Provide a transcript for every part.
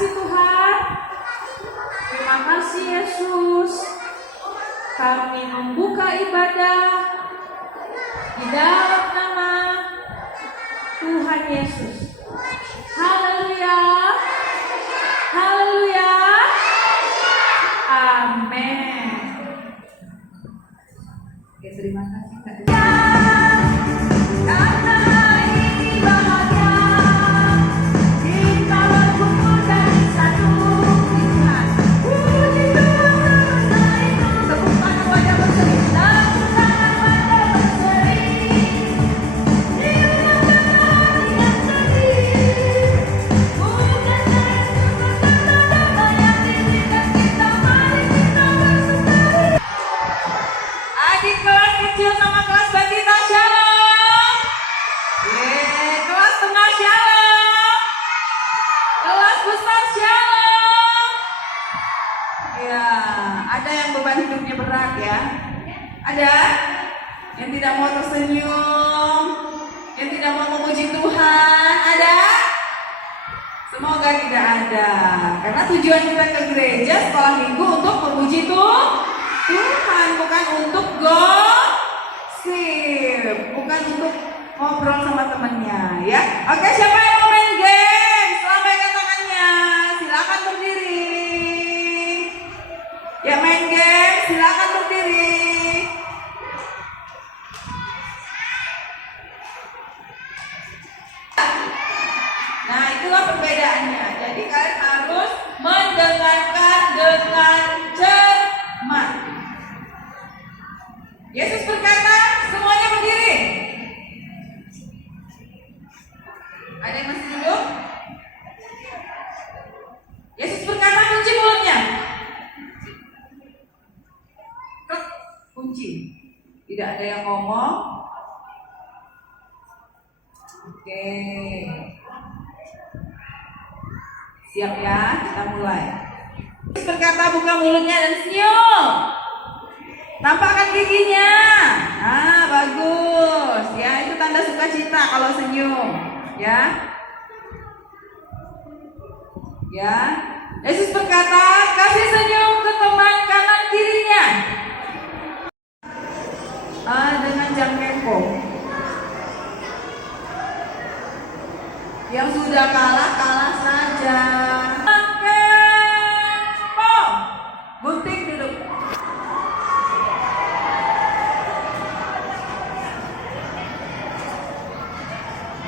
kasih Tuhan. Terima kasih Yesus. Kami membuka ibadah di dalam nama Tuhan Yesus. Haleluya. Haleluya. Amin. Oke, terima kasih Kak. Ada yang beban hidupnya berat ya? Ada? Yang tidak mau tersenyum? Yang tidak mau memuji Tuhan? Ada? Semoga tidak ada. Karena tujuan kita ke gereja sekolah minggu untuk memuji Tuhan, bukan untuk gosip, bukan untuk ngobrol sama temannya ya. Oke, siapa yang mau main game? Lambaikan tangannya. Silakan berdiri. Ya main game, silakan berdiri. Nah, itulah perbedaannya. Jadi kalian harus mendengarkan dengan cermat. Yesus berkata, semuanya berdiri. Ada yang masih duduk? Yesus berkata, kunci mulutnya. Kunci. Tidak ada yang ngomong. Oke. Siap ya, kita mulai. Berkata, buka mulutnya dan senyum. Tampakkan giginya. Nah, bagus. Ya, itu tanda sukacita kalau senyum. Ya. Ya. Yesus berkata, kasih senyum ke teman kanan kirinya. Dengan jangkeko. Yang sudah kalah saja. Jangkeko. Gunting duduk.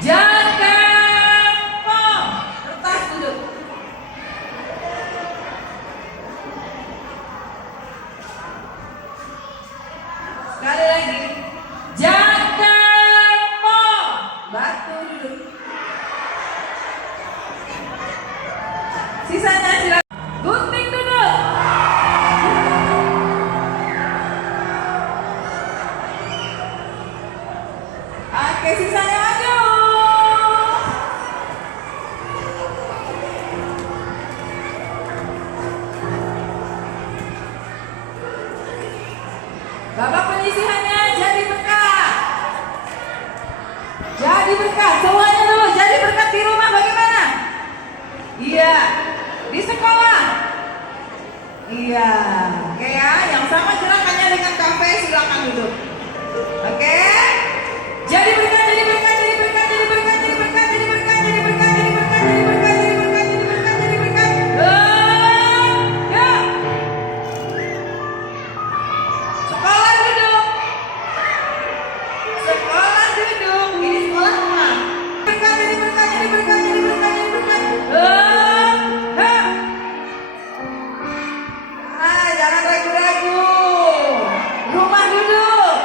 Jangkeko. Retas duduk. Sekali lagi. Jangkeko. Batu duduk. Sisanya silakan. Gunting duduk. Oke, sisanya maju. Bapak penyisihannya jadi berkat. Jadi berkat. Semuanya dulu jadi berkat di rumah bagaimana? Iya. Di sekolah. Iya. Oke ya, yang sama gerakannya dengan kafe, silakan duduk. Oke. Jadi berkat, jadi berkat, jadi berkat, jadi berkat, jadi berkat, jadi berkat, jadi berkat, jadi berkat, jadi berkat, jadi berkat, jadi berkat, jadi berkat. Ya. Sekolah duduk. Sekolah duduk. Ini sekolah rumah. Berkat, jadi berkat, jadi berkat, jadi berkat, jadi berkat. Jangan ragu-ragu. Rumah duduk.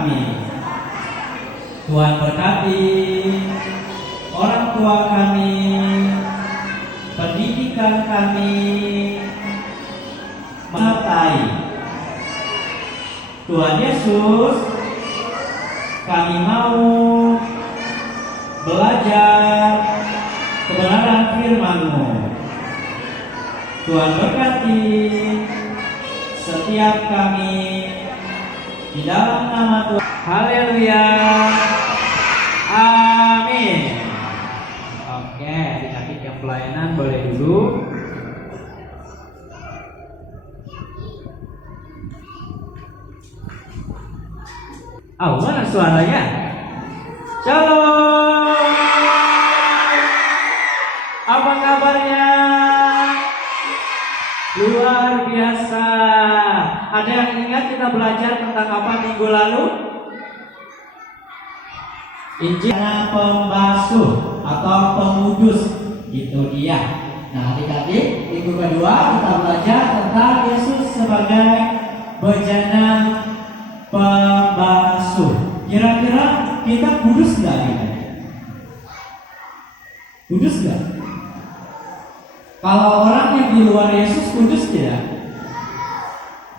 kami. Tuhan berkati orang tua kami, pendidikan kami, menyertai. Tuhan Yesus, kami mau belajar kebenaran firman-Mu. Tuhan berkati setiap kami di dalam nama Tuhan. Haleluya. Amin. Oke, adik-adik yang pelayanan boleh dulu. Mana suaranya? Shalom. Apa kabarnya? Luar biasa. Ada yang ingat kita belajar tentang apa minggu lalu? Injil pembasuh atau pengudus, itu dia. Nah, adik-adik, minggu kedua kita belajar tentang Yesus sebagai bejana pembasuh. Kira-kira kita kudus nggak ini? Kudus nggak? Kalau orang yang di luar Yesus kudus tidak?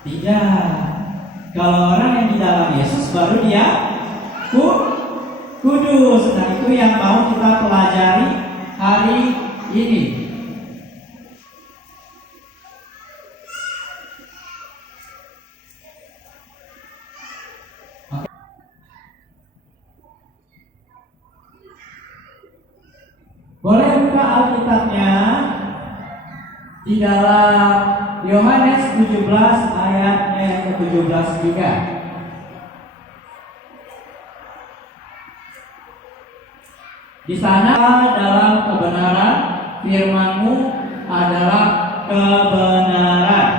Tidak. Kalau orang yang di dalam Yesus baru dia kudus. Nah, itu yang mau kita pelajari hari ini. Boleh buka Alkitabnya di dalam Yohanes 17 ayatnya yang ke-17 juga. Di sana dalam kebenaran, firman-Mu adalah kebenaran.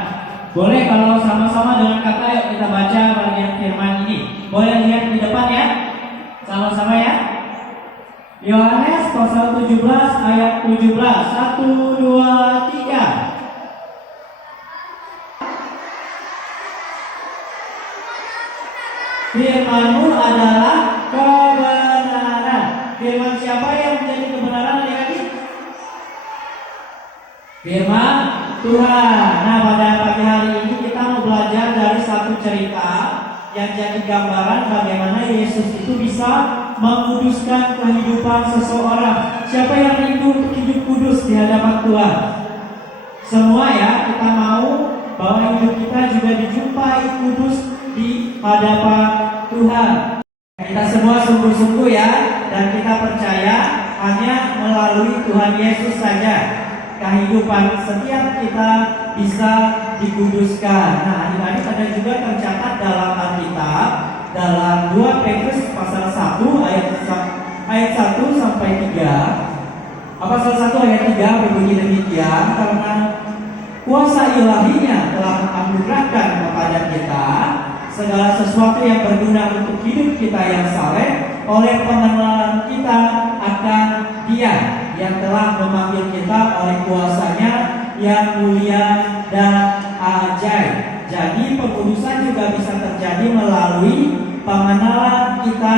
Boleh kalau sama-sama dengan kata, yuk kita baca bagian firman ini. Boleh lihat di depan ya? Sama-sama ya? Yohanes pasal 17 ayat 17. 1, 2, 3. Firman-Mu adalah kebenaran. Firman siapa yang menjadi kebenaran adik-adik? Firman Tuhan. Nah, pada pagi hari ini kita mau belajar dari satu cerita yang jadi gambaran bagaimana Yesus itu bisa menguduskan kehidupan seseorang. Siapa yang rindu untuk hidup kudus di hadapan Tuhan? Semua ya, kita mau bahwa hidup kita juga dijumpai kudus di hadapan Tuhan. Kita semua sungguh-sungguh ya, dan kita percaya hanya melalui Tuhan Yesus saja kehidupan setiap kita bisa dikuduskan. Nah, adik-adik ada juga tercatat dalam Alkitab dalam 2 Petrus pasal 1 ayat 1 sampai 3. Pasal 1 ayat 3 berbunyi demikian, karena kuasa ilahinya telah menganugerahkan kepada kita segala sesuatu yang berguna untuk hidup kita yang saleh oleh pengenalan kita akan Dia yang telah memanggil kita oleh kuasanya yang mulia dan ajaib. Jadi pengudusan juga bisa terjadi melalui pengenalan kita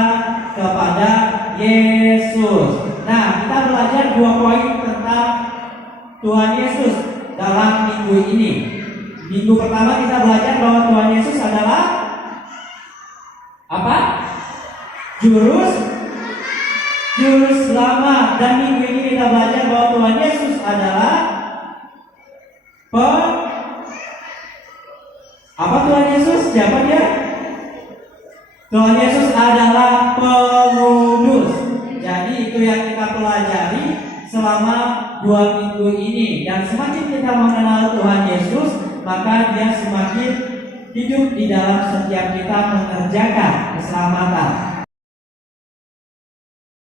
kepada Yesus. Nah, kita belajar 2 poin tentang Tuhan Yesus dalam minggu ini. Minggu pertama kita belajar bahwa Tuhan Yesus adalah apa? Juru selamat. Dan minggu ini kita belajar bahwa Tuhan Yesus adalah apa Tuhan Yesus? Siapa dia? Tuhan Yesus adalah pengudus. Jadi itu yang kita pelajari selama 2 minggu ini. Dan semakin kita mengenal Tuhan Yesus, maka Dia semakin hidup di dalam setiap kita mengerjakan keselamatan.